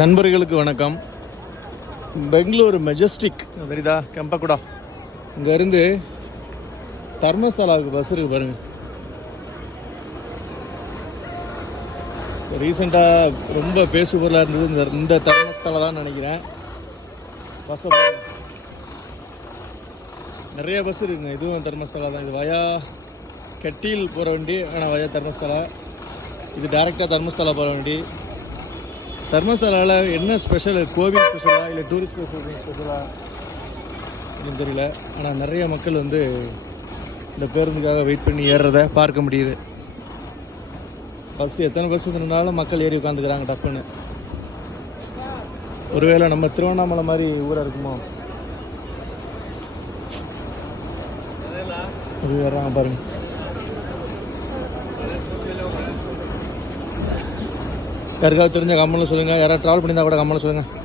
நண்பர்களுக்கு வணக்கம். பெங்களூர் மெஜஸ்டிக் தெரியுதா, கெம்பகுடா, இங்கேருந்து தர்மஸ்தலாவுக்கு பஸ் இருக்குது பாருங்கள். ரீசெண்டாக ரொம்ப பேசு பொருளாக இருந்தது இந்த தர்மஸ்தலா தான் நினைக்கிறேன். பஸ்ஸை நிறைய பஸ் இருக்குங்க. இதுவும் தர்மஸ்தலா தான். இது வயா கெட்டியில் போகிற வண்டி, ஆனால் வயா தர்மஸ்தலா. இது டேரெக்டாக தர்மஸ்தலா போகிற வண்டி. தர்மசாலாவில் என்ன ஸ்பெஷல், கோவில் ஸ்பெஷலாக இல்லை டூரிஸ்ட் ஸ்பெஷலாக எனக்கு தெரியல. ஆனால் நிறைய மக்கள் வந்து இந்த பேருந்துக்காக வெயிட் பண்ணி ஏறுறத பார்க்க முடியுது. பஸ் எத்தனை பஸ் இருந்தாலும் மக்கள் ஏறி உட்காந்துக்கிறாங்க டக்குன்னு. ஒருவேளை நம்ம திருவண்ணாமலை மாதிரி ஊராக இருக்குமோ? அது வர்றாங்க பாருங்க. யாருக்காவது தெரிஞ்ச கம்மலும் சொல்லுங்கள். யாராவது ட்ராவல் பண்ணியிருந்தா கூட கம்மலும் சொல்லுங்கள்.